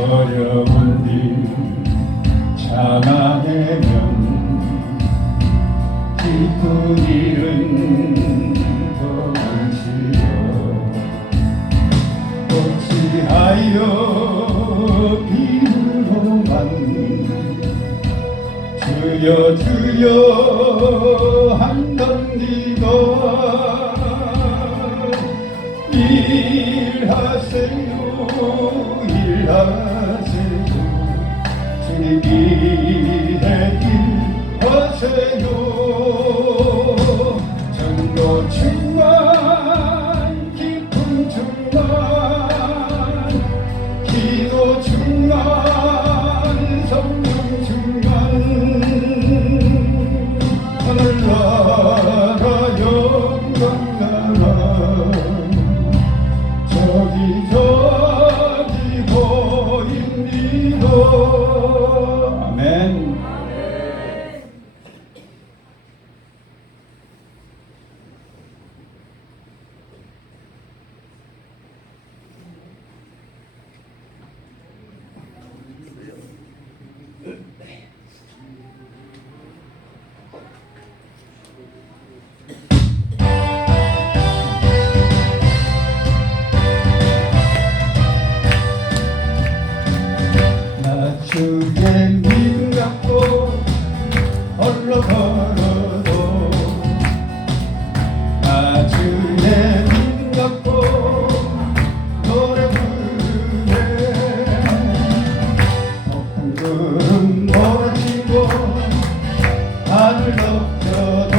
어려운 일 참아내면 기쁜 일은 더 많지요. 어찌하여 입으로만 주여 주여 한답니다. 일하세요 일하세요 주님 위해 일하세요. 전도 충만 기쁨 충만 기도 충만 성령 충만 하늘나라 영광나라 저기 보입니다. 아멘. 주의 믿음 갖고 홀로 걸어도 나 주의 믿음 갖고 노래 부르네. 높은 구름 몰아치고 하늘 덮여도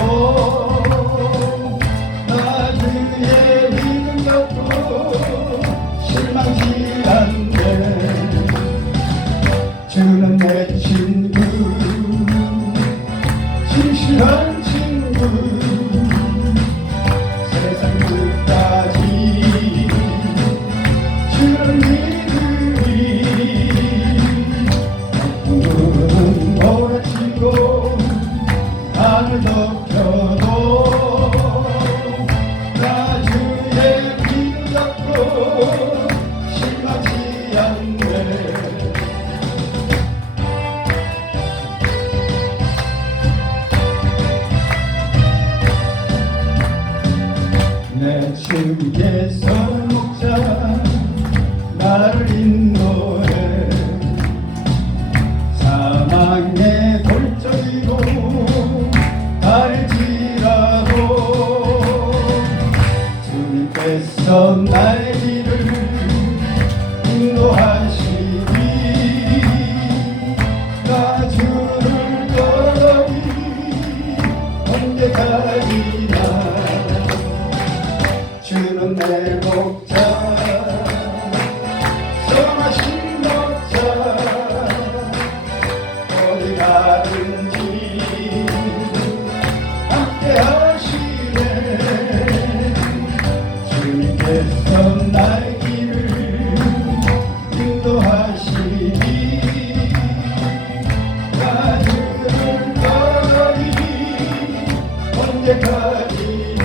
나 주의 믿음 갖고 실망치 않네. 주는 내 친구 진실한 친구 세상 끝까지 주는 믿으리. 구름은 몰아치고 하늘 덮여도 나 주의 믿음 갖고 실망치 않네. 내 주께서 목자 나를 인도해 사망의 골짜기로 갈지라도 주님께서 나의 길을 인도하시니 나 주를 떠나니 언제까지나 주는 내 목자 선하신 목자 어디 가든지 함께 하시네. 주님께서 나의 길을 인도하시니 나 주를 떠나니 언제까지나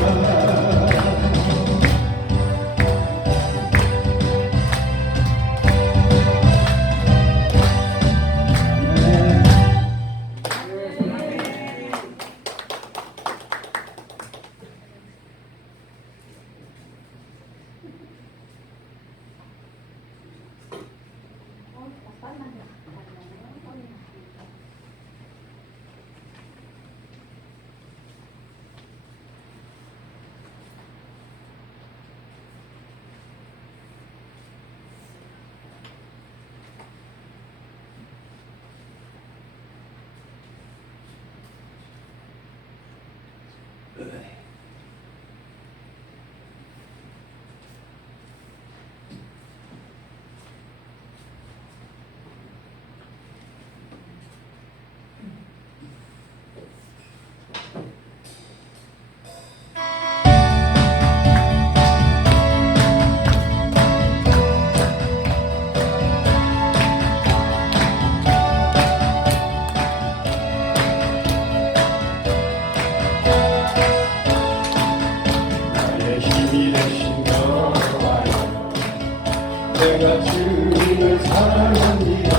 사랑합니다.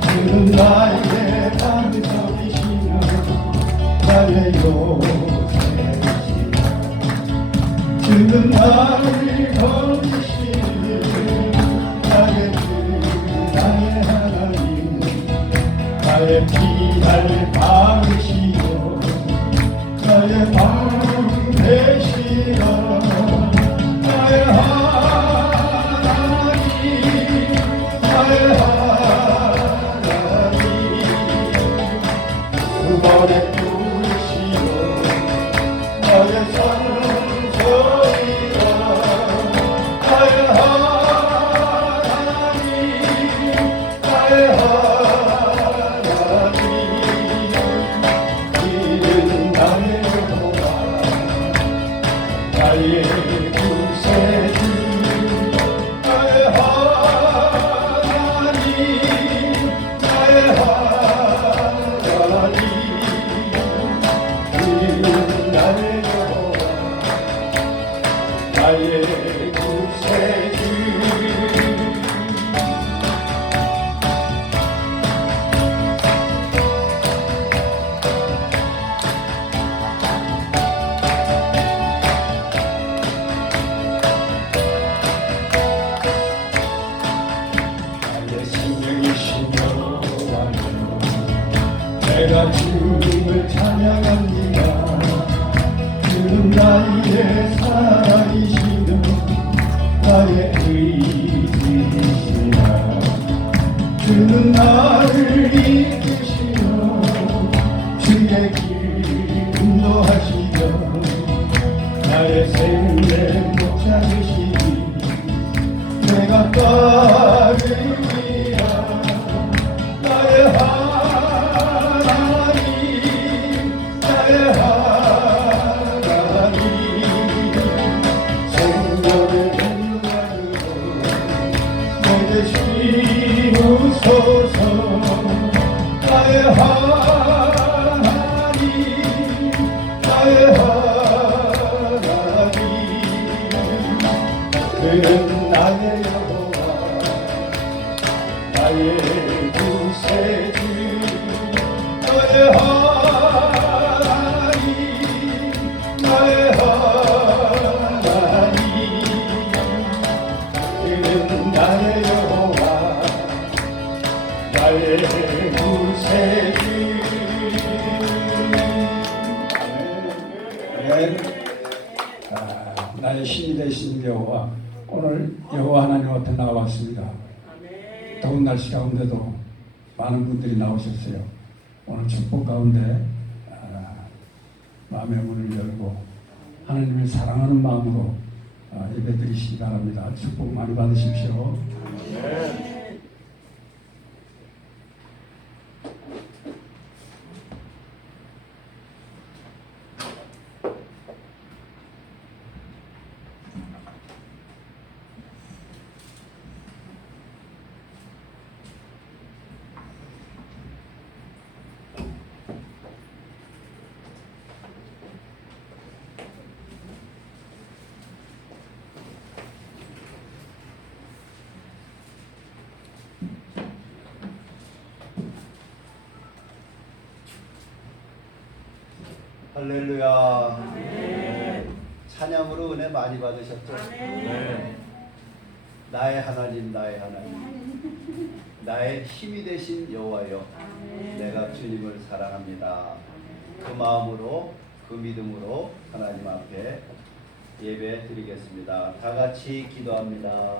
주는 나의 방석이시며 나의 요새이시며 주는 나를 건지시며 나의 주 나의 하나님 나의 피할 방이시여 나의 방 되시라 나의 하나님 나의 하나님 그만의 주시여 나의 산소이라 나의 하나님 나의 하나님 이는 나의 여호와 나의 구세주 나의 하나님 나의 하나님 이는 나의 여호와 나의 구세주 나의 생명이시며 왕이여 내가 주님을 찬양합니다. 주는 나의 사랑이시며 나의 의지이시라 주는 나를 이끄시며 주의 길 인도하시며 나의 생명 목자이시니 내가 따르리라 나의 하나님 나의 하나님 생명의 문화로 내게 쉬우소서 나의 하나님 나의 하나님 그는 나의 여호와 나의 구세주 나의 하나님 나의 하나님 그는 나의 여호와 나의 구세주 나의 신이 되신 여호와 오늘 여호와 하나님 앞에 나왔습니다. 더운 날씨 가운데도 많은 분들이 나오셨어요. 오늘 축복 가운데 마음의 문을 열고 하나님을 사랑하는 마음으로 예배드리시기 바랍니다. 축복 많이 받으십시오. 할렐루야. 찬양으로 은혜 많이 받으셨죠? 나의 하나님 나의 하나님 나의 힘이 되신 여호와여 내가 주님을 사랑합니다. 그 마음으로 그 믿음으로 하나님 앞에 예배 드리겠습니다. 다 같이 기도합니다.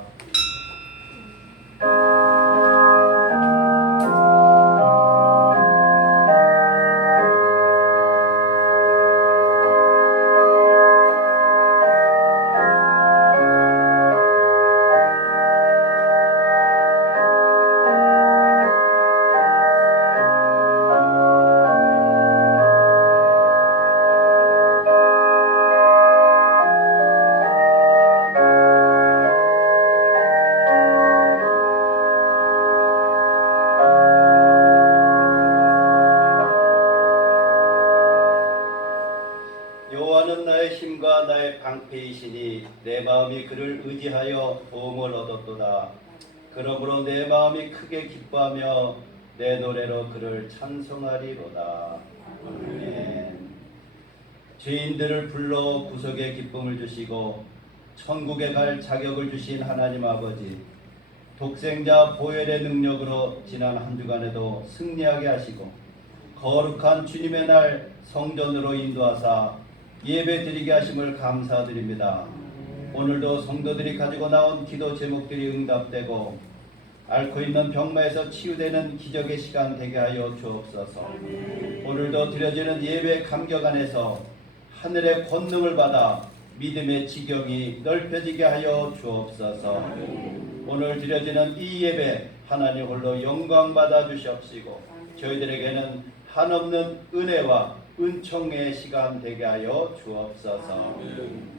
여호와는 나의 힘과 나의 방패이시니 내 마음이 그를 의지하여 도움을 얻었도다. 그러므로 내 마음이 크게 기뻐하며 내 노래로 그를 찬송하리로다. 아멘. 죄인들을 불러 구속의 기쁨을 주시고 천국에 갈 자격을 주신 하나님 아버지, 독생자 보혈의 능력으로 지난 한 주간에도 승리하게 하시고 거룩한 주님의 날 성전으로 인도하사 예배 드리게 하심을 감사드립니다. 오늘도 성도들이 가지고 나온 기도 제목들이 응답되고 앓고 있는 병마에서 치유되는 기적의 시간 되게 하여 주옵소서. 오늘도 드려지는 예배 감격 안에서 하늘의 권능을 받아 믿음의 지경이 넓혀지게 하여 주옵소서. 오늘 드려지는 이 예배 하나님 홀로 영광 받아 주시옵시고 저희들에게는 한없는 은혜와 은총의 시간 되게 하여 주옵소서.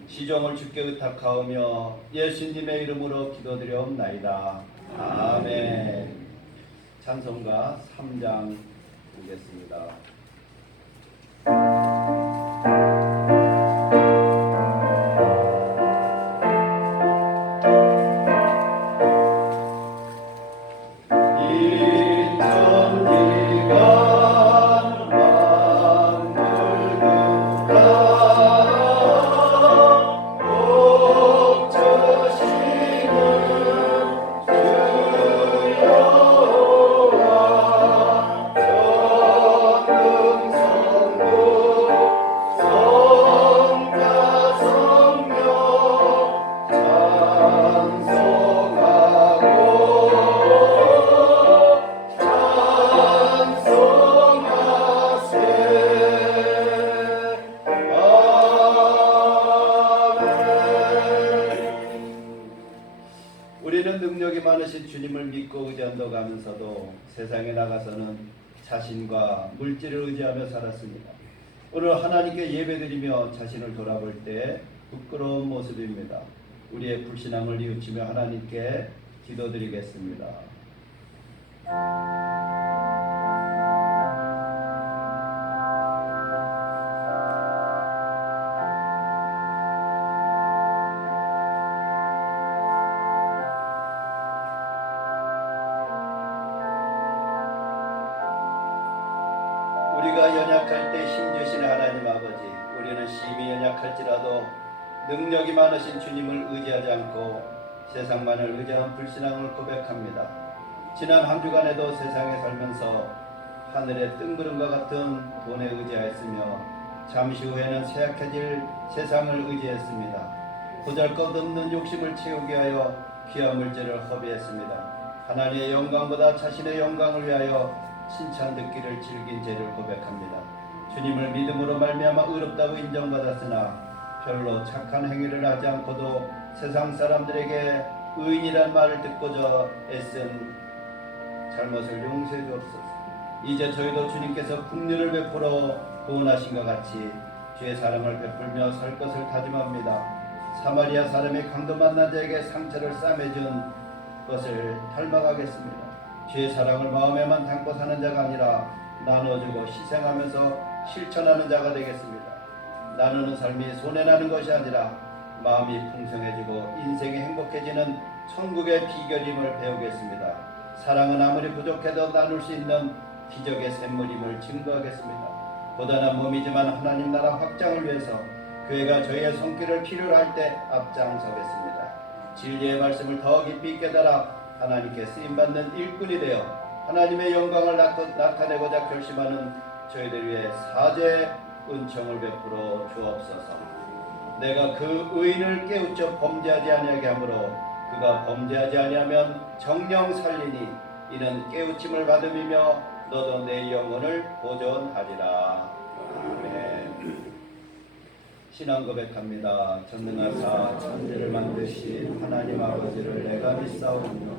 시종을 주께 의탁하오며 예수님의 이름으로 기도드리옵나이다. 아멘. 찬송가 3장 보겠습니다. 우리는 능력이 많으신 주님을 믿고 의지한다고 하면서도 세상에 나가서는 자신과 물질을 의지하며 살았습니다. 오늘 하나님께 예배드리며 자신을 돌아볼 때 부끄러운 모습입니다. 우리의 불신앙을 뉘우치며 하나님께 기도드리겠습니다. 우리가 연약할 때 힘주신 하나님 아버지, 우리는 심히 연약할지라도 능력이 많으신 주님을 의지하지 않고 세상만을 의지한 불신앙을 고백합니다. 지난 한 주간에도 세상에 살면서 하늘의 뜬구름과 같은 돈에 의지하였으며 잠시 후에는 쇠약해질 세상을 의지했습니다. 보잘것없는 욕심을 채우기 위하여 귀한 물질을 허비했습니다. 하나님의 영광보다 자신의 영광을 위하여 칭찬 듣기를 즐긴 죄를 고백합니다. 주님을 믿음으로 말미암아 의롭다고 인정받았으나 별로 착한 행위를 하지 않고도 세상 사람들에게 의인이란 말을 듣고자 애쓴 잘못을 용서해 주옵소서. 이제 저희도 주님께서 긍휼을 베풀어 구원하신 것 같이 주의 사랑을 베풀며 살 것을 다짐합니다. 사마리아 사람이 강도 만난 자에게 상처를 싸매준 것을 닮아가겠습니다. 주의 사랑을 마음에만 담고 사는 자가 아니라 나눠주고 희생하면서 실천하는 자가 되겠습니다. 나누는 삶이 손해나는 것이 아니라 마음이 풍성해지고 인생이 행복해지는 천국의 비결임을 배우겠습니다. 사랑은 아무리 부족해도 나눌 수 있는 기적의 샘물임을 증거하겠습니다. 고단한 몸이지만 하나님 나라 확장을 위해서 교회가 저희의 손길을 필요로 할 때 앞장서겠습니다. 진리의 말씀을 더 깊이 깨달아 하나님께 쓰임받는 일꾼이 되어 하나님의 영광을 나타내고자 결심하는 저희들 위해 사죄의 은총을 베풀어 주옵소서. 내가 그 의인을 깨우쳐 범죄하지 아니하게 하므로 그가 범죄하지 아니하면 정령 살리니 이는 깨우침을 받음이며 너도 내 영혼을 보존하리라. 아멘. 신앙 고백합니다. 전능하사 천지를 만드신 하나님 아버지를 내가 믿사오며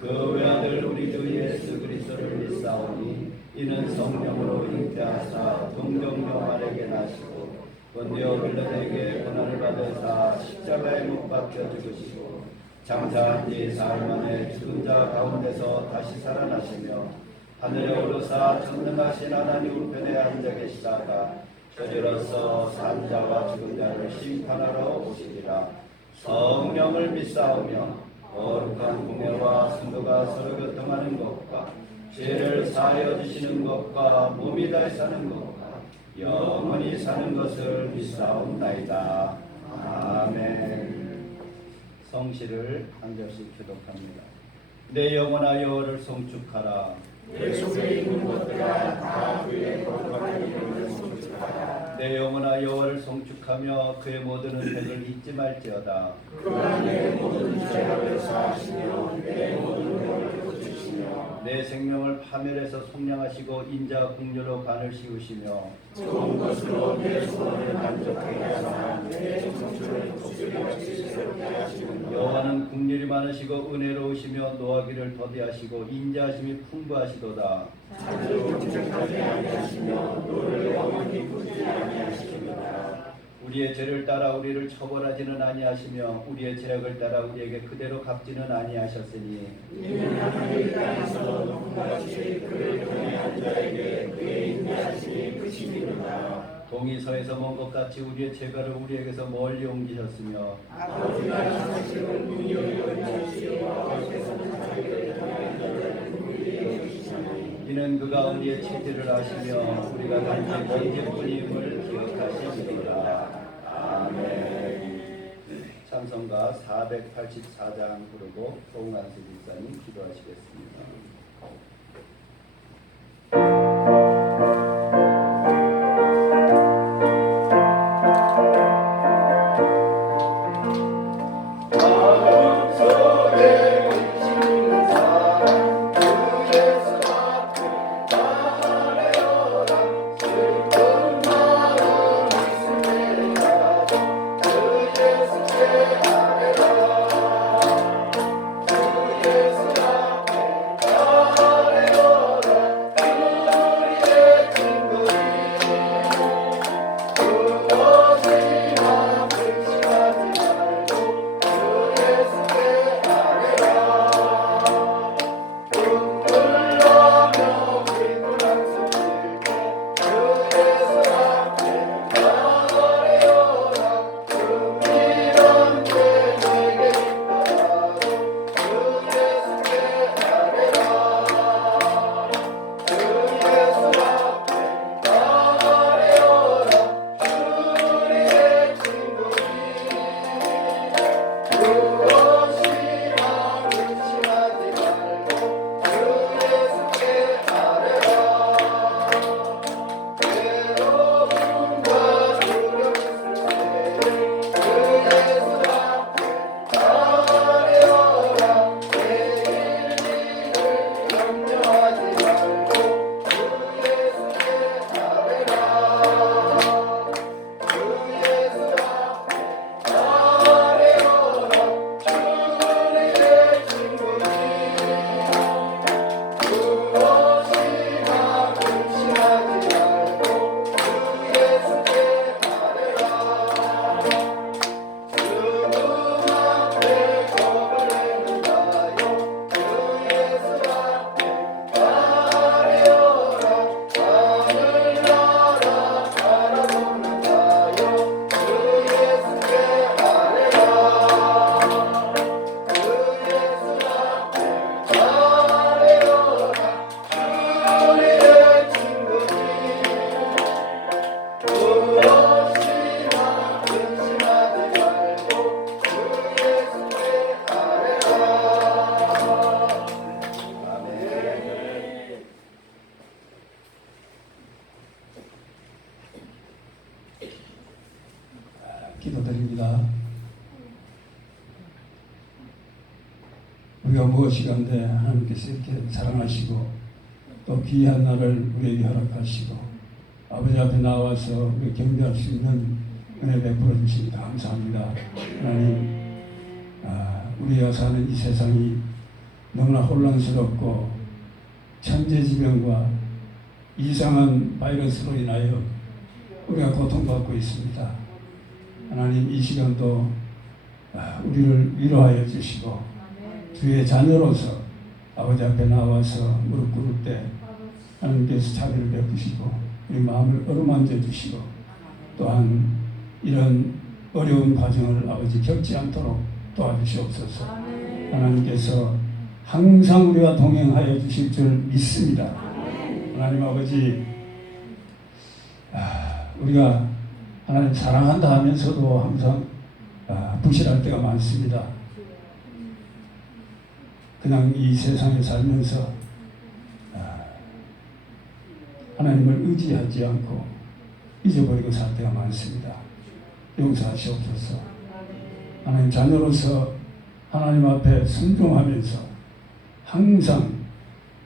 그 외아들 우리 주 예수 그리스도를 믿사오니 이는 성령으로 잉태하사 동정녀말에게 나시고 본디오 빌라도에게 고난을 받으사 십자가에 못 박혀 죽으시고 장사한 지 사흘 만에 죽은 자 가운데서 다시 살아나시며 하늘에 오르사 전능하신 하나님 우편에 앉아 계시다가 저리로서 산 자와 죽은 자를 심판하러 오시리라. 성령을 믿사오며 거룩한 공회와 성도 주와 서로 교통하는 것과 죄를 사하여 주시는 것과 몸이 다시 사는 것과 영원히 사는 것을 믿사옵나이다. 아멘. 성시를 한 절씩 교독합니다. 내 영혼아 여호와를 송축하라. 내 속에 있는 것들아 다 그의 거룩한 이름을 송축하라. 내 영혼아 여호와를 송축하며 그의 모든 은혜를 잊지 말지어다. 그가 내 모든 죄악을 사하시며 내 모든 병을 고치시며 내 생명을 파멸해서 속량하시고 인자 국률로 간을 씌우시며 좋은 것으로 내 소원을 만족하게 하사 내 청춘을 독수리같이 새롭게 하시는 여호와는 국률이 많으시고 은혜로우시며 노하기를 더디하시고 인자하심이 풍부하시도다. 자주 경쟁하게 아니하시며 너를 영원히 굳지 아니하시리라. 우리의 죄를 따라 우리를 처벌하지는 아니하시며 우리의 죄악을 따라 우리에게 그대로 갚지는 아니하셨으니 이는 하나님의 땅에서 높음같이 그를 경외한 자에게 그의 인내하심이 끝이니라. 동이 서에서 먼 것 같이 우리의 죄가를 우리에게서 멀리 옮기셨으며 아버지가 사실은 눈이 열리시고 앞에서는 자기를 향한 자들은 눈이 여기시나니 이는 그가 우리의 죄들을 아시며 우리가 단지 먼지뿐임을 기억하시리로다. 아멘. 찬송가 484장 부르고 송한수 집사님 기도하시겠습니다. 기도드립니다. 우리가 무엇이간데 하나님께서 이렇게 사랑하시고 또 귀한 날을 우리에게 허락하시고 아버지 앞에 나와서 우리 경배할 수 있는 은혜 베풀어 주시니 감사합니다. 하나님, 우리가 사는 이 세상이 너무나 혼란스럽고 천재지변과 이상한 바이러스로 인하여 우리가 고통받고 있습니다. 하나님, 이 시간도 우리를 위로하여 주시고 주의 자녀로서 아버지 앞에 나와서 무릎 꿇을 때 하나님께서 자비를 베푸시고 우리 마음을 어루만져 주시고 또한 이런 어려운 과정을 아버지 겪지 않도록 도와주시옵소서. 하나님께서 항상 우리와 동행하여 주실 줄 믿습니다. 하나님 아버지, 우리가 하나님 사랑한다 하면서도 항상 부실할 때가 많습니다. 그냥 이 세상에 살면서 하나님을 의지하지 않고 잊어버리고 살 때가 많습니다. 용서하시옵소서. 하나님 자녀로서 하나님 앞에 순종하면서 항상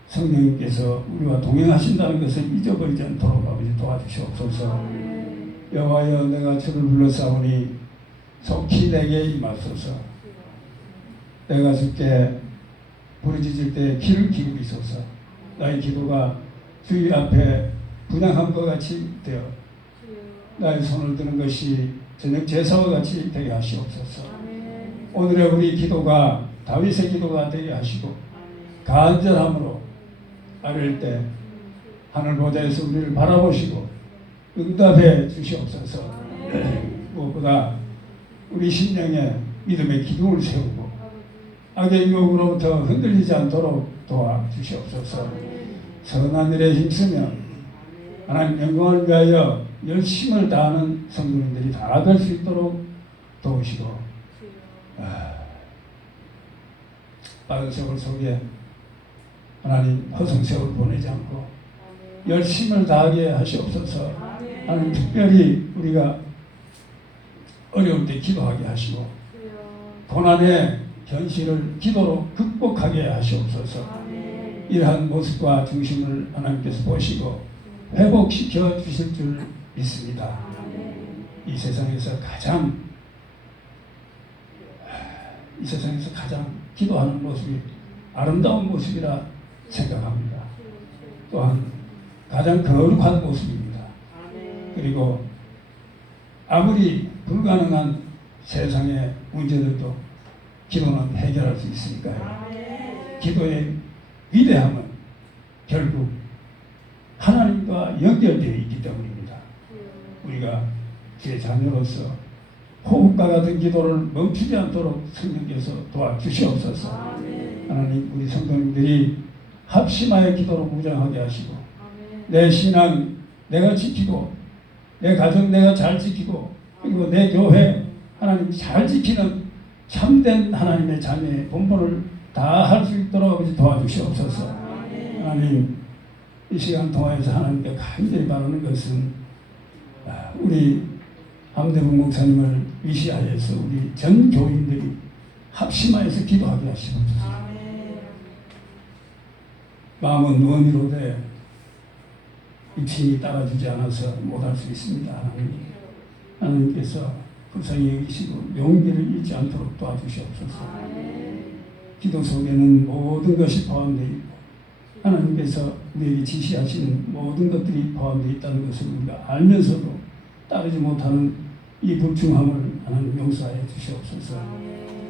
성령님께서 우리와 동행하신다는 것을 잊어버리지 않도록 아버지 도와주시옵소서. 여호와여, 내가 주를 불러싸우니 속히 내게 임하소서. 내가 주께 부르짖을 때 귀를 기울이소서. 나의 기도가 주의 앞에 분향함과 같이 되어 나의 손을 드는 것이 저녁 제사와 같이 되게 하시옵소서. 오늘의 우리 기도가 다윗의 기도가 되게 하시고 간절함으로 아뢰일 때 하늘 보좌에서 우리를 바라보시고 응답해 주시옵소서. 무엇보다 우리 심령에 믿음의 기둥을 세우고 악의 유혹으로부터 흔들리지 않도록 도와주시옵소서. 선한 일에 힘쓰며 하나님 영광을 위하여 열심을 다하는 성도님들이 다 될 수 있도록 도우시고 빠른 세월 속에 하나님 허송 세월 보내지 않고 열심을 다하게 하시옵소서. 하나님 특별히 우리가 어려울 때 기도하게 하시고 고난의 현실을 기도로 극복하게 하시옵소서. 이러한 모습과 중심을 하나님께서 보시고 회복시켜 주실 줄 믿습니다. 이 세상에서 가장 기도하는 모습이 아름다운 모습이라 생각합니다. 또한 가장 거룩한 모습입니다. 그리고 아무리 불가능한 세상의 문제들도 기도는 해결할 수 있으니까요. 기도의 위대함은 결국 하나님과 연결되어 있기 때문입니다. 우리가 주의 자녀로서 호흡과 같은 기도를 멈추지 않도록 성령께서 도와주시옵소서. 하나님, 우리 성도님들이 합심하여 기도로 무장하게 하시고 내 신앙 내가 지키고 내 가정 내가 잘 지키고 그리고 내 교회 하나님 잘 지키는 참된 하나님의 자녀의 본분을 다 할 수 있도록 도와주시옵소서. 하나님, 이 시간 통하여서 하나님께 간절히 바라는 것은 우리 함대분 목사님을 위시하여서 우리 전 교인들이 합심하여서 기도하게 하시옵소서. 마음은 누원이로되 육신이 따라주지 않아서 못할 수 있습니다. 하나님께서 불쌍히 여기시고 용기를 잃지 않도록 도와주시옵소서. 기도 속에는 모든 것이 포함되어 있고 하나님께서 우리에게 지시하시는 모든 것들이 포함되어 있다는 것을 우리가 알면서도 따르지 못하는 이 불충함을 하나님 용서하여 주시옵소서.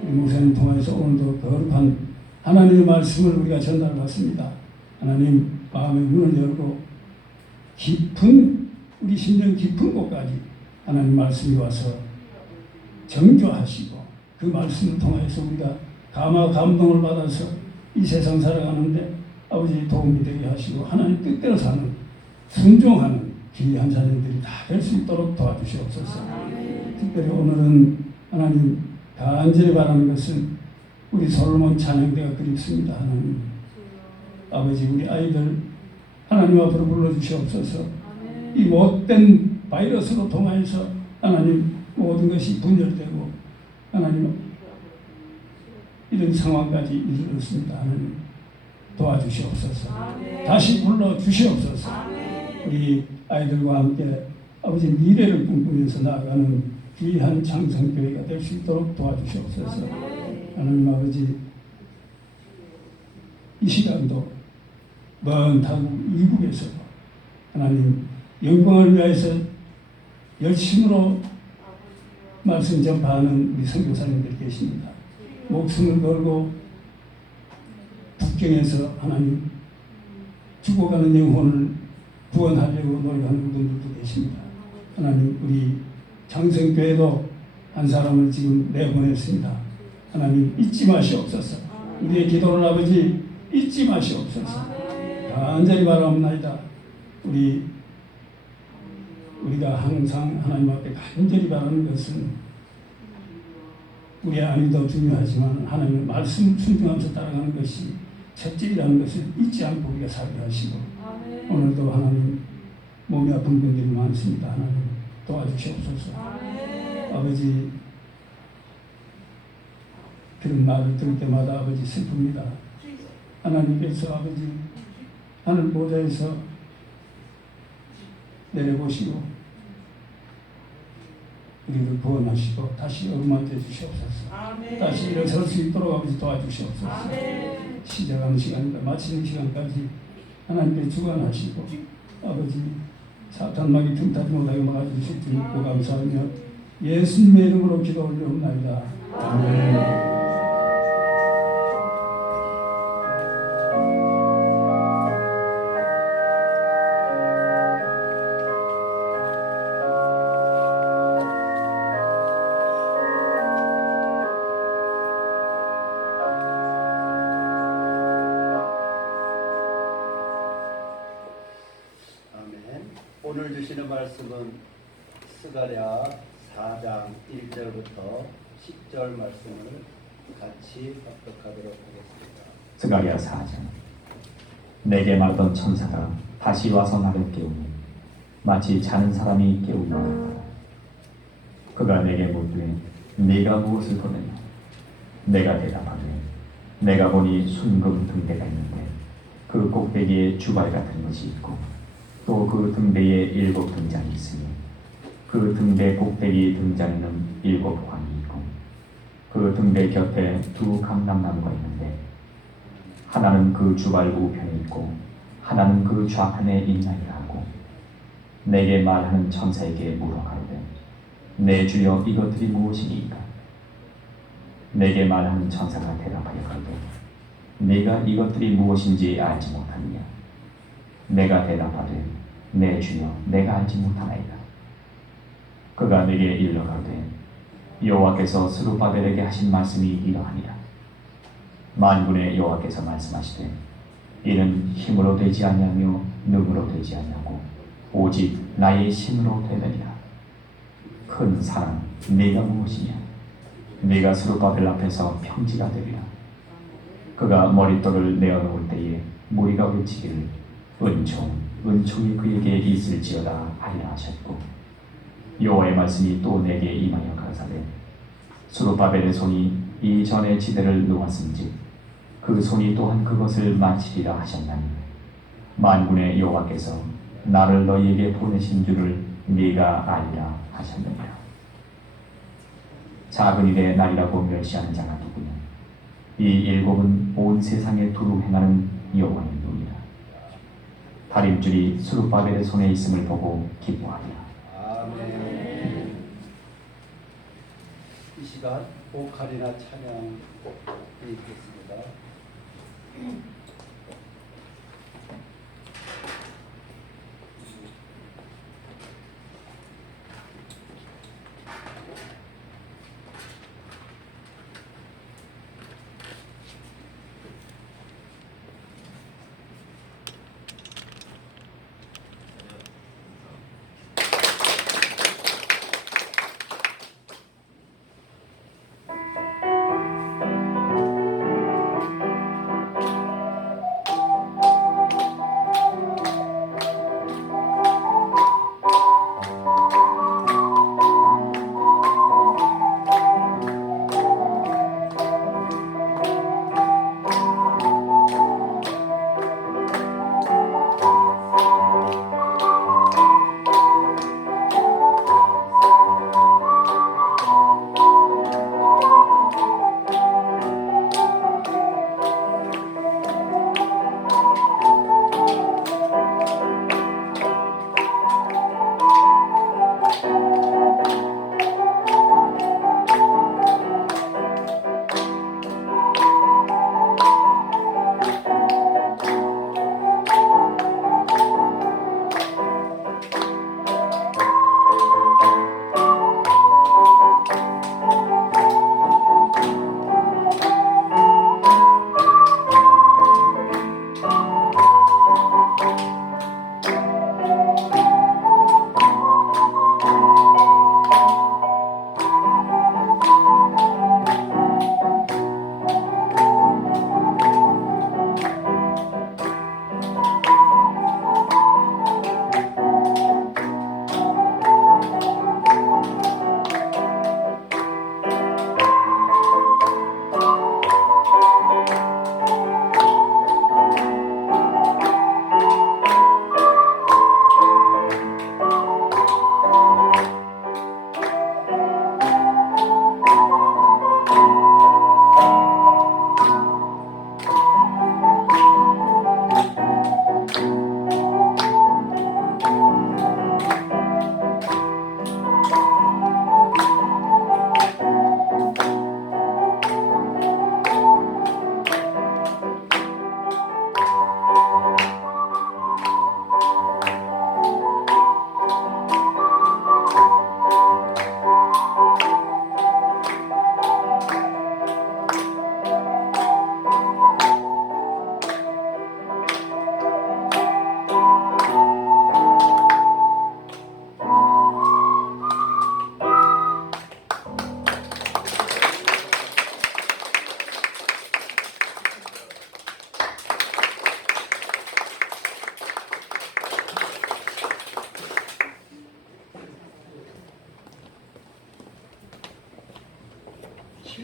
우리 목사님 통해서 오늘도 거룩한 하나님의 말씀을 우리가 전달받습니다. 하나님, 마음의 문을 열고 깊은 우리 심령 깊은 곳까지 하나님 말씀이 와서 정조하시고 그 말씀을 통해서 우리가 감화 감동을 받아서 이 세상 살아가는데 아버지 도움이 되게 하시고 하나님 뜻대로 사는 순종하는 귀한 자녀들이 다 될 수 있도록 도와주시옵소서. 특별히 오늘은 하나님 간절히 바라는 것은 우리 솔로몬 찬양대가 그립습니다. 하나님 아버지, 우리 아이들 하나님 앞으로 불러주시옵소서. 이 못된 바이러스로 통하여서 하나님 모든 것이 분열되고 하나님 이런 상황까지 이르렀습니다. 하나님 도와주시옵소서. 다시 불러주시옵소서. 우리 아이들과 함께 아버지 미래를 꿈꾸면서 나아가는 귀한 장성교회가 될 수 있도록 도와주시옵소서. 하나님 아버지, 이 시간도 먼 타국 이국에서 하나님 영광을 위하여서 열심으로 말씀 전파하는 우리 선교사님들 계십니다. 목숨을 걸고 북경에서 하나님 죽어가는 영혼을 구원하려고 노력하는 분들도 계십니다. 하나님, 우리 장성교회도 한 사람을 지금 내보냈습니다. 하나님 잊지 마시옵소서. 우리의 기도를 아버지 잊지 마시옵소서. 간절히 바라옵나이다. 우리가 항상 하나님 앞에 간절히 바라는 것은 우리의 안위도 중요하지만 하나님의 말씀 순종하면서 따라가는 것이 첫째이라는 것을 잊지 않고 우리가 살게 하시고 오늘도 하나님 몸이 아픈 분들이 많습니다. 하나님 도와주시옵소서. 아버지 그런 말을 들을 때마다 아버지 슬픕니다. 하나님께서 아버지 하늘 보좌에서 내려보시고 우리를 구원하시고 다시 어루만져 주시옵소서. 다시 일어설 수 있도록 아버지 도와주시옵소서. 시작하는 시간과 마치는 시간까지 하나님께 주관하시고 아버지 사탄막이 틈타지 못하게 막아주실 줄 믿고 감사하며 예수님의 이름으로 기도 올려옵나이다. 아멘. 오늘 주시는 말씀은 스가랴 4장 1절부터 10절 말씀을 같이 합독하도록 하겠습니다. 스가랴 4장. 내게 말던 천사가 다시 와서 나를 깨우니 마치 자는 사람이 깨우는 것 같다. 그가 내게 묻되 네가 무엇을 보느냐? 내가 대답하되 내가 보니 순금 등대가 있는데 그 꼭대기에 주발 같은 것이 있고 또 그 등대에 7 등잔이 있으니 그 등대 꼭대기 등잔에는 7 관이 있고 그 등대 곁에 2 감람나무가 있는데 하나는 그 주발 우편에 있고 하나는 그 좌편에 있나이다 하고 내게 말하는 천사에게 물어 가로되 내 주여 이것들이 무엇이니까? 내게 말하는 천사가 대답하여 가로되 네가 이것들이 무엇인지 알지 못하느냐? 내가 대답하되 내 주여 내가 알지 못하나이다. 그가 내게 일러 가로되 여호와께서 스룹바벨에게 하신 말씀이 이러하니라. 만군의 여호와께서 말씀하시되 이는 힘으로 되지 아니하며 능으로 되지 아니하고 오직 나의 힘으로 되느니라. 큰 사람 네가 무엇이냐? 네가 스룹바벨 앞에서 평지가 되리라. 그가 머릿돌을 내어놓을 때에 무리가 외치기를 은총이 그에게 있을지어다 하리라 하셨고 여호와의 말씀이 또 내게 임하여 가사되 스룹바벨의 손이 이전의 지대를 놓았은즉 그 손이 또한 그것을 마치리라 하셨나니 만군의 여호와께서 나를 너희에게 보내신 줄을 네가 아리라 하셨느니라. 작은 일의 날이라고 멸시하는 자가 누구냐? 이 7은 온 세상에 두루 행하는 여호와의 눈이라. 다림줄이 스룹바벨의 손에 있음을 보고 기뻐하리라. 아멘. 이 시간 보컬이나 찬양이 있겠습니다.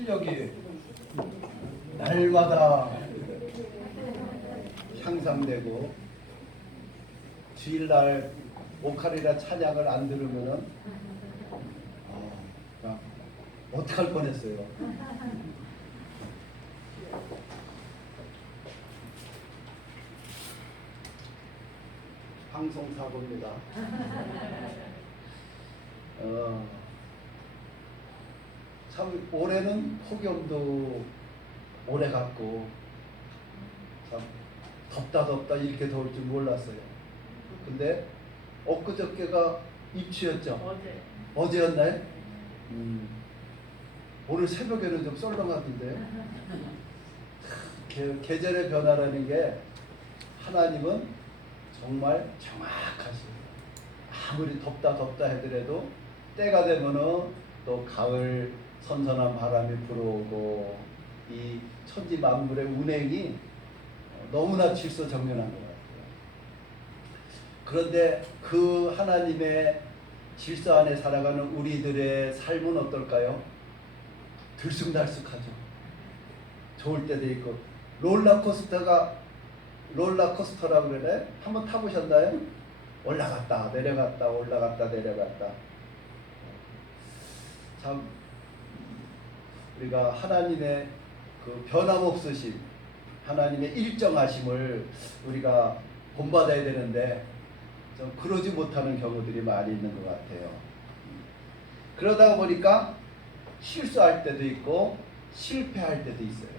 실력이 날마다 향상되고 주일날 오카리나 찬양을 안 들으면은 어떡할 뻔했어요. 방송 사고입니다. 참 올해는 폭염도 오래 갔고 참 덥다 이렇게 더울 줄 몰랐어요. 근데 엊그저께가 입추였죠. 어제였나요? 오늘 새벽에는 좀 썰렁하던데. 계절의 변화라는 게 하나님은 정말 정확하십니다. 아무리 덥다 하더라도 때가 되면은 또 가을 선선한 바람이 불어오고 이 천지 만물의 운행이 너무나 질서정연한 것 같아요. 그런데 그 하나님의 질서 안에 살아가는 우리들의 삶은 어떨까요? 들쑥날쑥하죠. 좋을 때도 있고 롤러코스터라고 그러네. 한번 타보셨나요? 올라갔다 내려갔다 올라갔다 내려갔다. 참 우리가 하나님의 그 변함없으심, 하나님의 일정하심을 우리가 본받아야 되는데 좀 그러지 못하는 경우들이 많이 있는 것 같아요. 그러다 보니까 실수할 때도 있고 실패할 때도 있어요.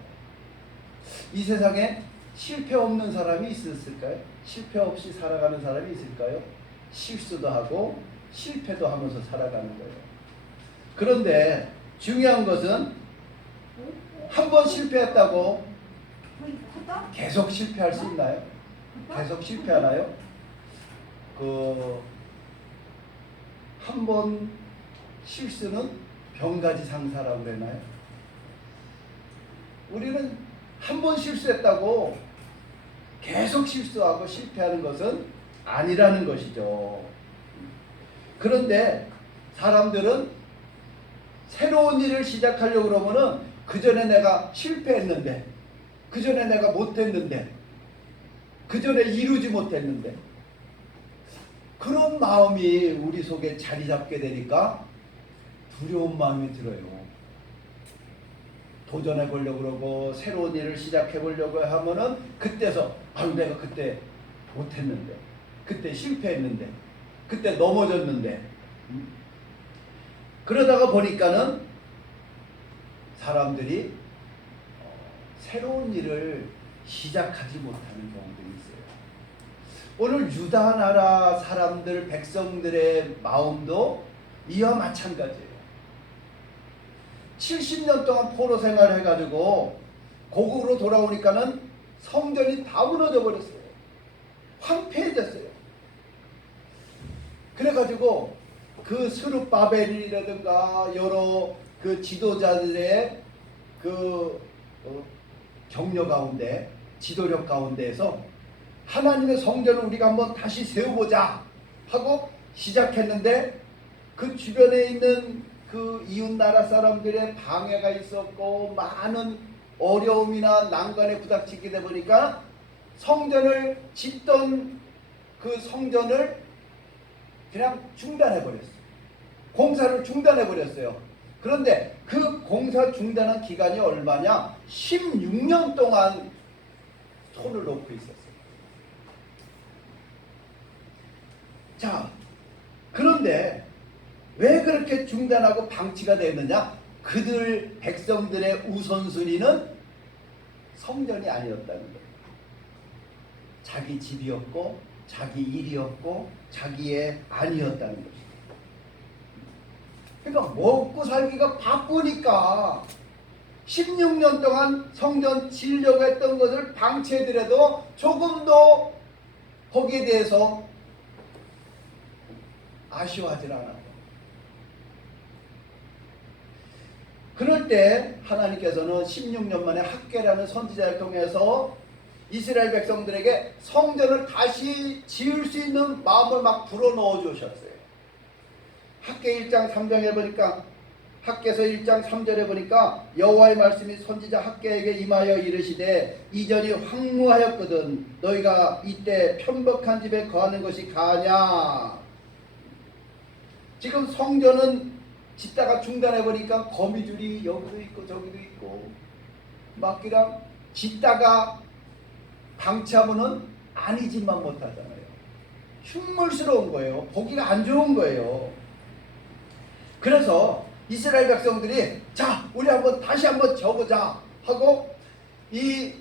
이 세상에 실패 없는 사람이 있었을까요? 실패 없이 살아가는 사람이 있을까요? 실수도 하고 실패도 하면서 살아가는 거예요. 그런데 중요한 것은 한 번 실패했다고 계속 실패할 수 있나요? 계속 실패하나요? 한 번 실수는 병가지 상사라고 그러나요? 우리는 한 번 실수했다고 계속 실수하고 실패하는 것은 아니라는 것이죠. 그런데 사람들은 새로운 일을 시작하려고 그러면은 그 전에 내가 실패했는데, 그 전에 내가 못했는데, 그 전에 이루지 못했는데, 그런 마음이 우리 속에 자리 잡게 되니까 두려운 마음이 들어요. 도전해 보려고 그러고 새로운 일을 시작해 보려고 하면은 그때서 내가 그때 못했는데, 그때 실패했는데, 그때 넘어졌는데, 그러다가 보니까는 사람들이 새로운 일을 시작하지 못하는 경우들이 있어요. 오늘 유다 나라 사람들, 백성들의 마음도 이와 마찬가지예요. 70년 동안 포로 생활을 해가지고 고국으로 돌아오니까는 성전이 다 무너져 버렸어요. 황폐해졌어요. 그래가지고 그 스룹바벨이라든가 여러 그 지도자들의 그 격려 가운데, 지도력 가운데에서 하나님의 성전을 우리가 한번 다시 세워보자 하고 시작했는데 그 주변에 있는 그 이웃 나라 사람들의 방해가 있었고 많은 어려움이나 난관에 부닥치게 되다 보니까 성전을 짓던 그 성전을 그냥 중단해버렸어요. 공사를 중단해버렸어요. 그런데 그 공사 중단한 기간이 얼마냐? 16년 동안 손을 놓고 있었어요. 자, 그런데 왜 그렇게 중단하고 방치가 됐느냐? 그들 백성들의 우선순위는 성전이 아니었다는 거예요. 자기 집이었고 자기 일이었고 자기의 아니었다는 것이죠. 그러니까 먹고 살기가 바쁘니까 16년 동안 성전 지으려고 했던 것을 방치해더라도 조금도 거기에 대해서 아쉬워하지 않았고, 그럴 때 하나님께서는 16년 만에 학개라는 선지자를 통해서 이스라엘 백성들에게 성전을 다시 지을 수 있는 마음을 막 불어넣어 주셨어요. 학개 1장 3장에 보니까 학개서 1장 3절에 보니까 여호와의 말씀이 선지자 학개에게 임하여 이르시되 이전이 황무하였거든 너희가 이때 편박한 집에 거하는 것이 가냐. 지금 성전은 짓다가 중단해 보니까 거미줄이 여기도 있고 저기도 있고 막 그냥 짓다가 방치하면은 아니지만 못하잖아요. 흉물스러운 거예요. 보기가 안 좋은 거예요. 그래서 이스라엘 백성들이 자 우리 다시 한번 져보자 하고 이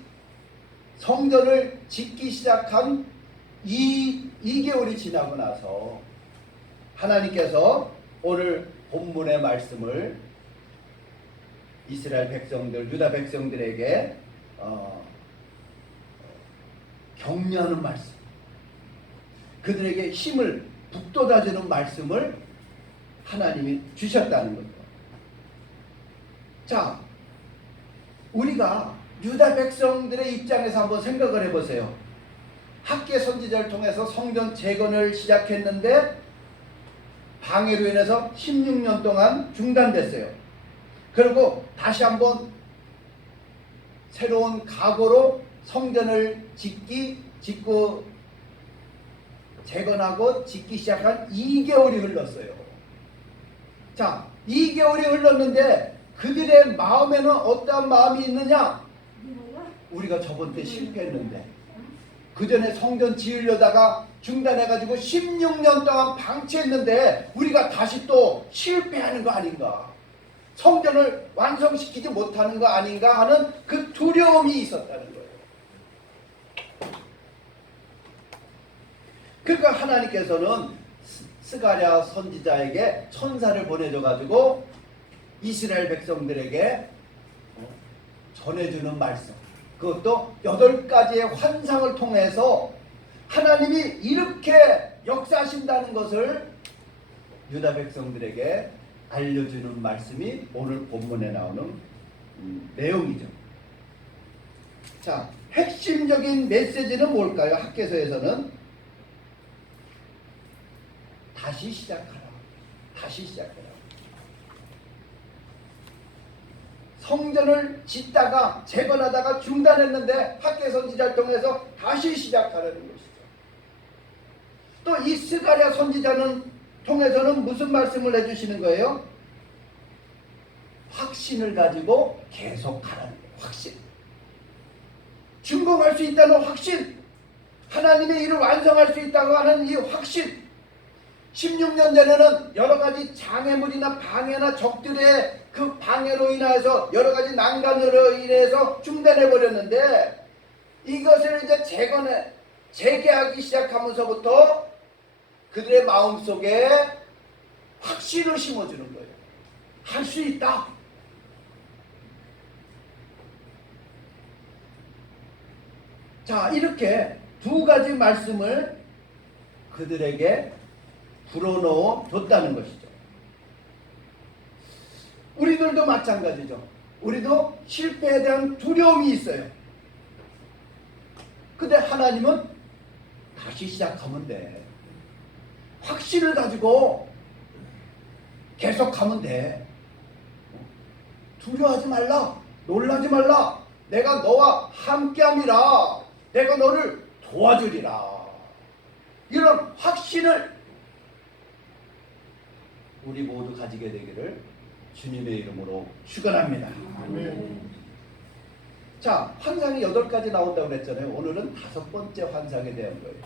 성전을 짓기 시작한 2개월이 지나고 나서 하나님께서 오늘 본문의 말씀을 이스라엘 백성들 유다 백성들에게 격려하는 말씀, 그들에게 힘을 북돋아주는 말씀을 하나님이 주셨다는 거죠. 자, 우리가 유다 백성들의 입장에서 한번 생각을 해보세요. 학개 선지자를 통해서 성전 재건을 시작했는데 방해로 인해서 16년 동안 중단됐어요. 그리고 다시 한번 새로운 각오로 성전을 짓고 재건하고 짓기 시작한 2개월이 흘렀어요. 자, 2개월이 흘렀는데 그들의 마음에는 어떠한 마음이 있느냐? 우리가 저번 때 실패했는데 그 전에 성전 지으려다가 중단해가지고 16년 동안 방치했는데 우리가 다시 또 실패하는 거 아닌가? 성전을 완성시키지 못하는 거 아닌가 하는 그 두려움이 있었다는 거예요. 그러니까 하나님께서는 스가랴 선지자에게 천사를 보내줘가지고 이스라엘 백성들에게 전해주는 말씀, 그것도 8가지의 환상을 통해서 하나님이 이렇게 역사하신다는 것을 유다 백성들에게 알려주는 말씀이 오늘 본문에 나오는 내용이죠. 자, 핵심적인 메시지는 뭘까요? 학개서에서는 다시 시작하라. 다시 시작하라. 성전을 짓다가 재건하다가 중단했는데 학개 선지자를 통해서 다시 시작하라는 것이죠. 또 이 스가랴 선지자는 통해서는 무슨 말씀을 해주시는 거예요? 확신을 가지고 계속하라는 거예요. 확신. 준공할 수 있다는 확신. 하나님의 일을 완성할 수 있다고 하는 이 확신. 16년 전에는 여러 가지 장애물이나 방해나 적들의 그 방해로 인해서 여러 가지 난간으로 인해서 중단해 버렸는데 이것을 이제 재개하기 시작하면서부터 그들의 마음속에 확신을 심어주는 거예요. 할 수 있다. 자, 이렇게 2가지 말씀을 그들에게 불어넣어 줬다는 것이죠. 우리들도 마찬가지죠. 우리도 실패에 대한 두려움이 있어요. 근데 하나님은 다시 시작하면 돼. 확신을 가지고 계속하면 돼. 두려워하지 말라. 놀라지 말라. 내가 너와 함께함이라. 내가 너를 도와주리라. 이런 확신을 우리 모두 가지게 되기를 주님의 이름으로 축원합니다. 자, 환상이 8가지 나온다고 그랬잖아요. 오늘은 5번째 환상에 대한 거예요.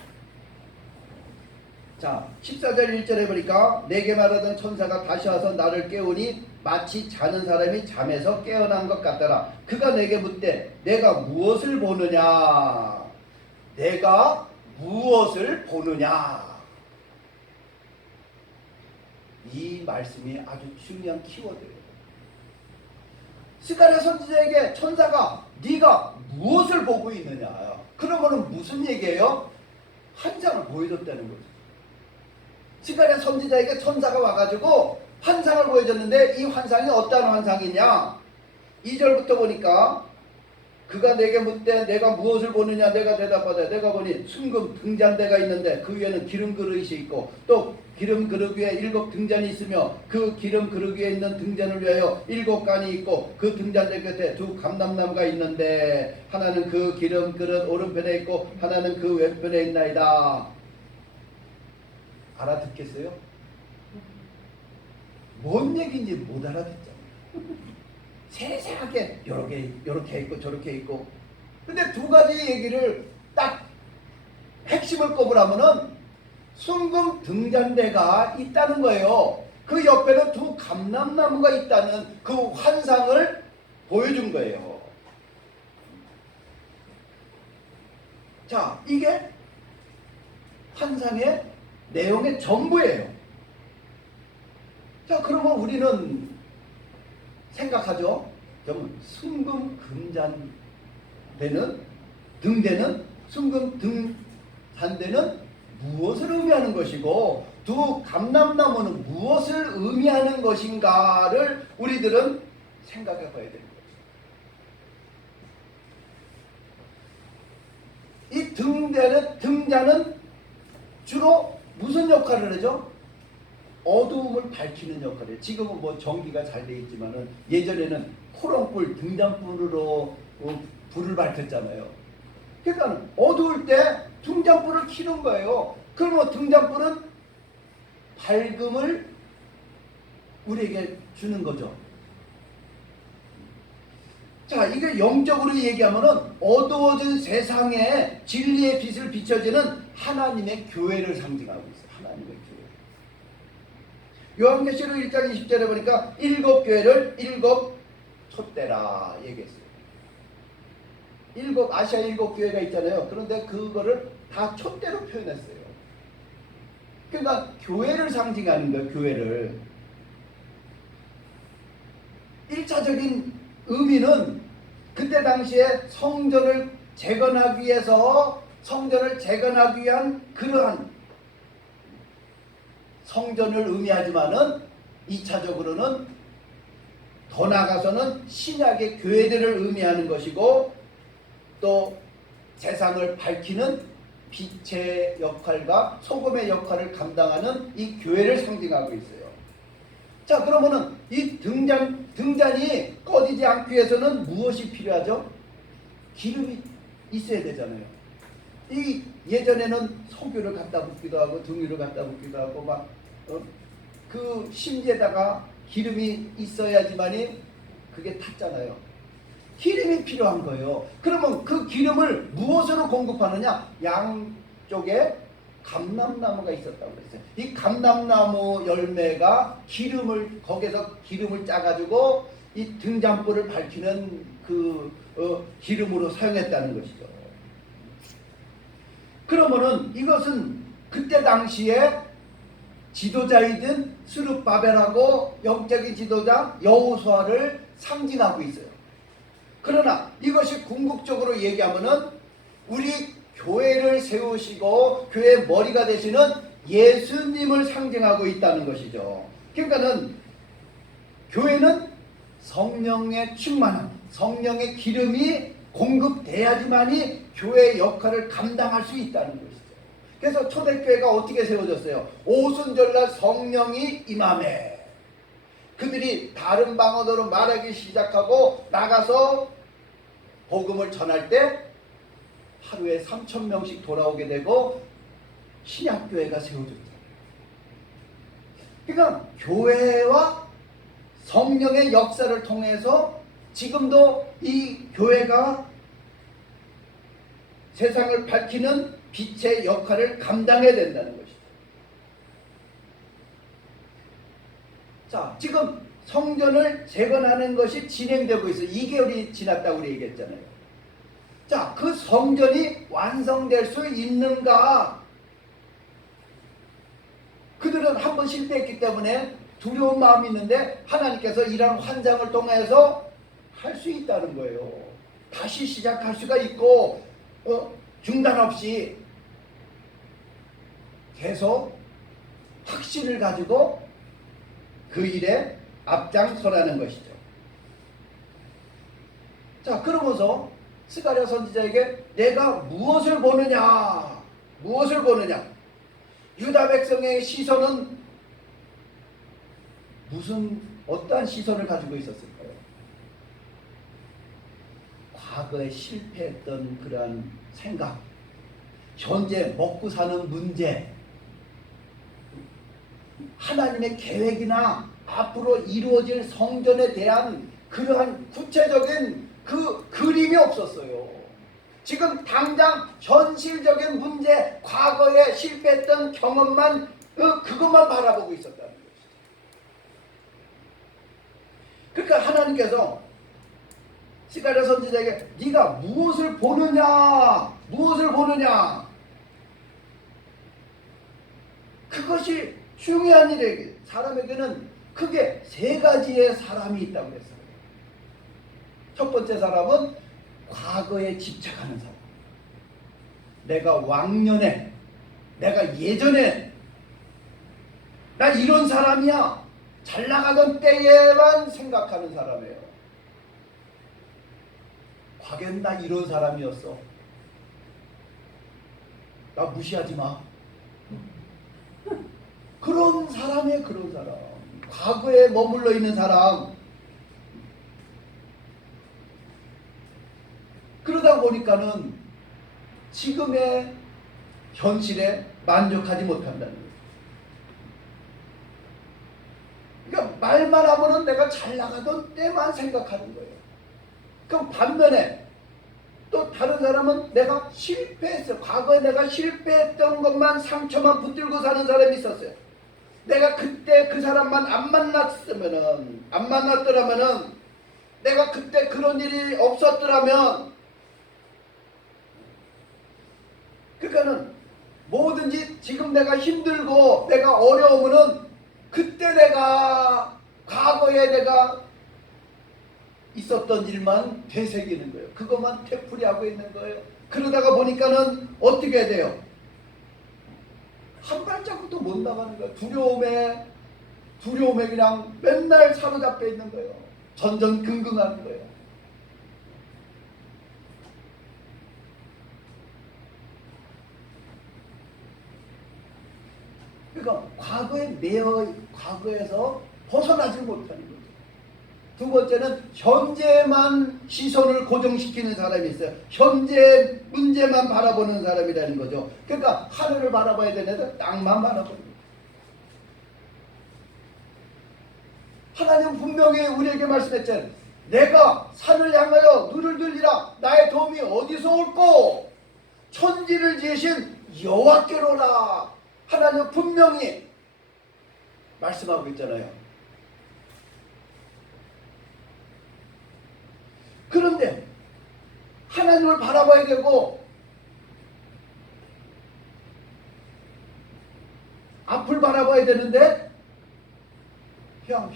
자, 14절 1절에 보니까 내게 말하던 천사가 다시 와서 나를 깨우니 마치 자는 사람이 잠에서 깨어난 것 같더라. 그가 내게 묻되 내가 무엇을 보느냐? 내가 무엇을 보느냐? 이 말씀이 아주 중요한 키워드예요. 스가랴 선지자에게 천사가 네가 무엇을 보고 있느냐? 그러면은 무슨 얘기예요? 환상을 보여줬다는 거죠. 스가랴 선지자에게 천사가 와가지고 환상을 보여줬는데 이 환상이 어떤 환상이냐? 2절부터 보니까 그가 내게 묻되 내가 무엇을 보느냐. 내가 대답하되 내가 보니 순금 등잔대가 있는데 그 위에는 기름 그릇이 있고 또 기름 그릇 위에 7 등잔이 있으며 그 기름 그릇 위에 있는 등잔을 위하여 7 간이 있고 그 등잔대 끝에 2 감람나무가 있는데 하나는 그 기름 그릇 오른편에 있고 하나는 그 왼편에 있나이다. 알아듣겠어요? 뭔 얘기인지 못 알아듣잖아요. 세세하게 요렇게 있고 저렇게 있고. 근데 2가지 얘기를 딱 핵심을 꼽으라면은 순금 등잔대가 있다는 거예요. 그 옆에는 2 감람나무가 있다는 그 환상을 보여준 거예요. 자, 이게 환상의 내용의 전부예요. 자, 그러면 우리는 생각하죠. 그러면 순금 등대는 순금 등잔대는 무엇을 의미하는 것이고 2 감람나무는 무엇을 의미하는 것인가를 우리들은 생각해 봐야 되는 거죠. 이 등잔은 주로 무슨 역할을 하죠? 어두움을 밝히는 역할이에요. 지금은 뭐 전기가 잘 돼 있지만은 예전에는 코롱불, 등잔불으로 불을 밝혔잖아요. 그러니까 어두울 때 등잔불을 켜는 거예요. 그러면 등잔불은 밝음을 우리에게 주는 거죠. 자, 이게 영적으로 얘기하면은 어두워진 세상에 진리의 빛을 비춰주는 하나님의 교회를 상징하고 있어요. 하나님의 교회. 요한계시록 1장 20절에 보니까 7 교회를 7 촛대라 얘기했어요. 아시아 7 교회가 있잖아요. 그런데 그거를 다 촛대로 표현했어요. 그러니까 교회를 상징하는 거예요. 교회를. 1차적인 의미는 그때 당시에 성전을 재건하기 위한 그러한 성전을 의미하지만은 2차적으로는 더 나아가서는 신약의 교회들을 의미하는 것이고 또 세상을 밝히는 빛의 역할과 소금의 역할을 감당하는 이 교회를 상징하고 있어요. 자, 그러면은 이 등잔이 꺼지지 않기 위해서는 무엇이 필요하죠? 기름이 있어야 되잖아요. 이 예전에는 석유를 갖다 붓기도 하고 등유를 갖다 붓기도 하고 막 그 심지에다가 기름이 있어야지만이 그게 탔잖아요. 기름이 필요한 거예요. 그러면 그 기름을 무엇으로 공급하느냐? 양쪽에 감람나무가 있었다고 그랬어요. 이 감람나무 열매가 거기서 기름을 짜가지고 이 등잔불을 밝히는 그 기름으로 사용했다는 것이죠. 그러면은 이것은 그때 당시에 지도자이든 스룹바벨하고 영적인 지도자 여호수아를 상징하고 있어요. 그러나 이것이 궁극적으로 얘기하면은 우리 교회를 세우시고 교회의 머리가 되시는 예수님을 상징하고 있다는 것이죠. 그러니까는 교회는 성령의 충만함, 성령의 기름이 공급돼야지만이 교회의 역할을 감당할 수 있다는 것이죠. 그래서 초대교회가 어떻게 세워졌어요? 오순절날 성령이 임하매 그들이 다른 방언으로 말하기 시작하고 나가서 복음을 전할 때 하루에 3,000명씩 돌아오게 되고 신약교회가 세워졌잖아요. 그러니까 교회와 성령의 역사를 통해서 지금도 이 교회가 세상을 밝히는 빛의 역할을 감당해야 된다는 것이죠. 자, 지금 성전을 재건하는 것이 진행되고 있어요. 2개월이 지났다고 우리 얘기했잖아요. 자, 그 성전이 완성될 수 있는가? 그들은 한번 실패했기 때문에 두려운 마음이 있는데 하나님께서 이러한 환상을 통해서 할 수 있다는 거예요. 다시 시작할 수가 있고 중단 없이 계속 확신을 가지고 그 일에 앞장서라는 것이죠. 자, 그러면서 스가랴 선지자에게 내가 무엇을 보느냐? 무엇을 보느냐? 유다 백성의 시선은 어떠한 시선을 가지고 있었을까요? 과거에 실패했던 그러한 생각, 현재 먹고 사는 문제, 하나님의 계획이나 앞으로 이루어질 성전에 대한 그러한 구체적인 그 그림이 없었어요. 지금 당장 현실적인 문제, 과거에 실패했던 경험만 그것만 바라보고 있었다는 것이죠. 그러니까 하나님께서 스가랴 선지자에게 네가 무엇을 보느냐? 무엇을 보느냐? 그것이 중요한 일이에요. 사람에게는 크게 세 가지의 사람이 있다고 했어요. 첫 번째 사람은 과거에 집착하는 사람. 내가 왕년에, 내가 예전에 나 이런 사람이야. 잘 나가던 때에만 생각하는 사람이에요. 과거엔 나 이런 사람이었어. 나 무시하지 마. 그런 사람이에요. 그런 사람. 과거에 머물러 있는 사람. 그러다 보니까는 지금의 현실에 만족하지 못한다는 거예요. 그러니까 말만 하면은 내가 잘 나가던 때만 생각하는 거예요. 그럼 반면에 또 다른 사람은 내가 실패했어. 과거에 내가 실패했던 것만 상처만 붙들고 사는 사람이 있었어요. 내가 그때 그 사람만 안 만났더라면은 내가 그때 그런 일이 없었더라면, 그러니까는 뭐든지 지금 내가 힘들고 내가 어려우면은 그때 내가 과거에 내가 있었던 일만 되새기는 거예요. 그것만 되풀이하고 있는 거예요. 그러다가 보니까는 어떻게 돼요? 한 발자국도 못 나가는 거예요. 두려움에 그냥 맨날 사로잡혀 있는 거예요. 전전긍긍하는 거예요. 그러니까 과거에서 벗어나지 못하는 거죠. 두 번째는 현재만 시선을 고정시키는 사람이 있어요. 현재 문제만 바라보는 사람이라는 거죠. 그러니까 하늘을 바라봐야 되는데 땅만 바라보는 거예요. 하나님 분명히 우리에게 말씀했잖아요. 내가 산을 향하여 눈을 들리라. 나의 도움이 어디서 올꼬? 천지를 지으신 여호와께로라. 하나님 분명히 말씀하고 있잖아요. 그런데 하나님을 바라봐야 되고 앞을 바라봐야 되는데 그냥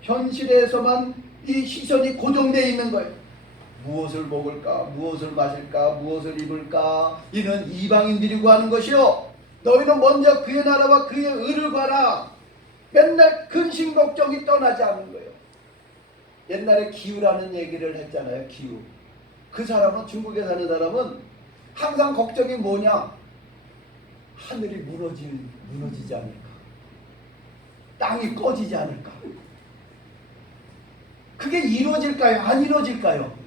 현실에서만 이 시선이 고정되어 있는 거예요. 무엇을 먹을까? 무엇을 마실까? 무엇을 입을까? 이는 이방인들이 구하는 것이요. 너희는 먼저 그의 나라와 그의 의를 구하라. 맨날 근심 걱정이 떠나지 않는 거예요. 옛날에 기후라는 얘기를 했잖아요. 기후. 그 사람은, 중국에 사는 사람은 항상 걱정이 뭐냐? 하늘이 무너지지 않을까? 땅이 꺼지지 않을까? 그게 이루어질까요? 안 이루어질까요?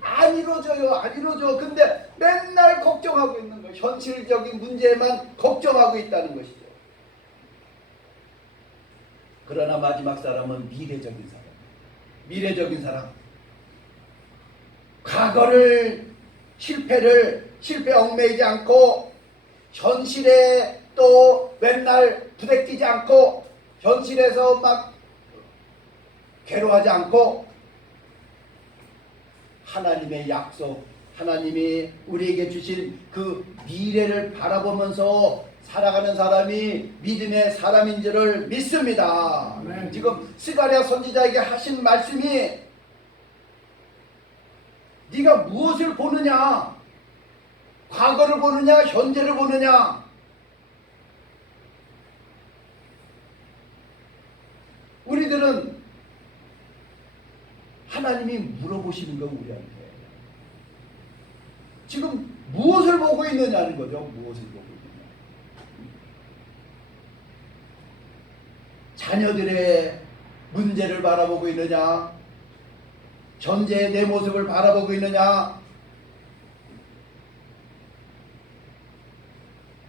안 이루어져요. 안 이루어져. 근데 맨날 걱정하고 있는 거예요. 현실적인 문제만 걱정하고 있다는 것이죠. 그러나 마지막 사람은 미래적인 사람. 미래적인 사람. 과거를 실패에 얽매이지 않고 현실에 또 맨날 부대끼지 않고 현실에서 막 괴로워하지 않고 하나님의 약속, 하나님이 우리에게 주신 그 미래를 바라보면서 살아가는 사람이 믿음의 사람인 줄을 믿습니다. 네. 지금 스가랴 선지자에게 하신 말씀이 네가 무엇을 보느냐? 과거를 보느냐? 현재를 보느냐? 우리들은 하나님이 물어보시는 거 우리한테 지금 무엇을 보고 있느냐는 거죠. 무엇을 보고 있느냐. 자녀들의 문제를 바라보고 있느냐, 현재의 내 모습을 바라보고 있느냐.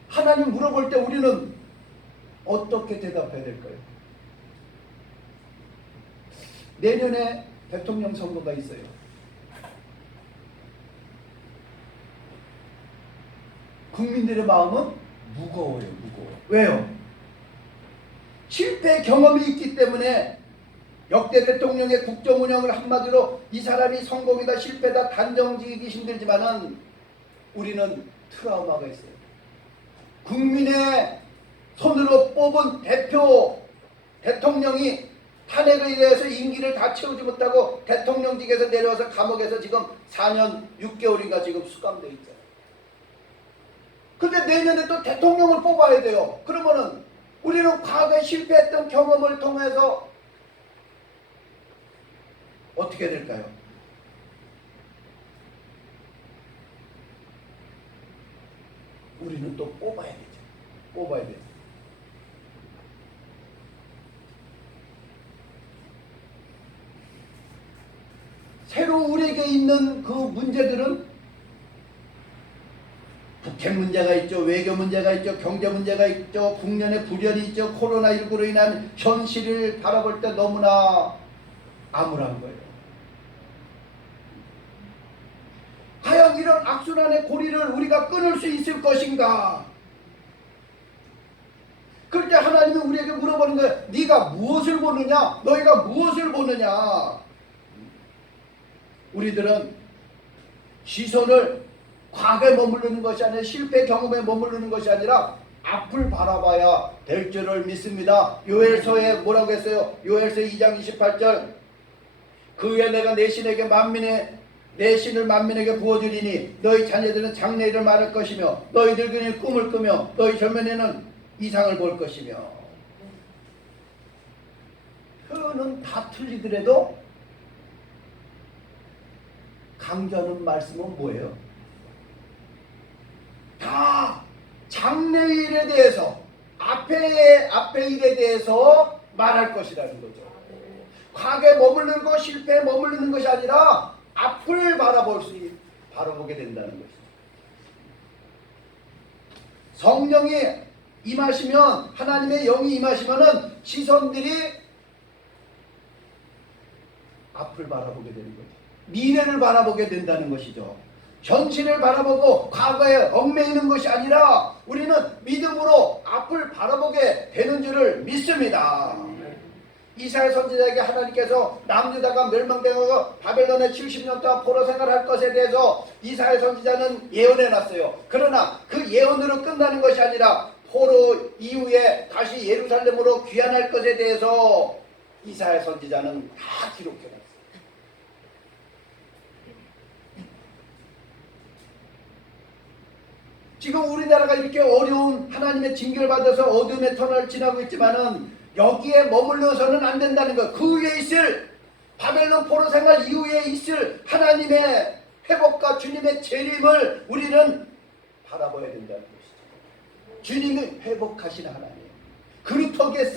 하나님 물어볼 때 우리는 어떻게 대답해야 될까요? 내년에 대통령 선거가 있어요. 국민들의 마음은 무거워요. 무거워. 왜요? 실패 경험이 있기 때문에 역대 대통령의 국정 운영을 한마디로 이 사람이 성공이다 실패다 단정지기 힘들지만은 우리는 트라우마가 있어요. 국민의 손으로 뽑은 대통령이 탄핵에 의해서 임기를 다 채우지 못하고 대통령직에서 내려와서 감옥에서 지금 4년 6개월인가 지금 수감되어 있잖아요. 근데 내년에 또 대통령을 뽑아야 돼요. 그러면은 우리는 과거에 실패했던 경험을 통해서 어떻게 될까요? 우리는 또 뽑아야 되죠. 뽑아야 돼요. 새로 우리에게 있는 그 문제들은 북핵 문제가 있죠. 외교 문제가 있죠. 경제 문제가 있죠. 국내의 불연이 있죠. 코로나19로 인한 현실을 바라볼 때 너무나 암울한 거예요. 과연 이런 악순환의 고리를 우리가 끊을 수 있을 것인가? 그럴 때 하나님이 우리에게 물어보는 거예요. 네가 무엇을 보느냐? 너희가 무엇을 보느냐? 우리들은 시선을 과거에 머무르는 것이 아니라 실패 경험에 머무르는 것이 아니라 앞을 바라봐야 될 줄을 믿습니다. 요엘서에 뭐라고 했어요? 요엘서 2장 28절 그 후에 내가 내 신을 만민에게 부어주리니 너희 자녀들은 장래일을 말할 것이며 너희 늙은이는 꿈을 꾸며 너희 젊은이는 이상을 볼 것이며. 그는 다 틀리더라도 강조하는 말씀은 뭐예요? 다 장래일에 대해서 앞의 일에 대해서 말할 것이라는 거죠. 과거에 머무르는 것, 실패에 머무르는 것이 아니라 앞을 바라보게 된다는 것이죠. 성령이 임하시면, 하나님의 영이 임하시면은 시선들이 앞을 바라보게 되는 거죠. 미래를 바라보게 된다는 것이죠. 현실을 바라보고 과거에 얽매이는 것이 아니라 우리는 믿음으로 앞을 바라보게 되는 줄을 믿습니다. 이사야 선지자에게 하나님께서 남유다가 멸망되고 바벨론에 70년 동안 포로 생활할 것에 대해서 이사야 선지자는 예언해놨어요. 그러나 그 예언으로 끝나는 것이 아니라 포로 이후에 다시 예루살렘으로 귀환할 것에 대해서 이사야 선지자는 다 기록해놨어요. 지금 우리나라가 이렇게 어려운 하나님의 징계를 받아서 어둠의 터널을 지나고 있지만은 여기에 머물러서는 안 된다는 것. 그 위에 있을 바벨론 포로 생활 이후에 있을 하나님의 회복과 주님의 재림을 우리는 바라봐야 된다는 것이죠. 주님이 회복하시는 하나님. 그루터기에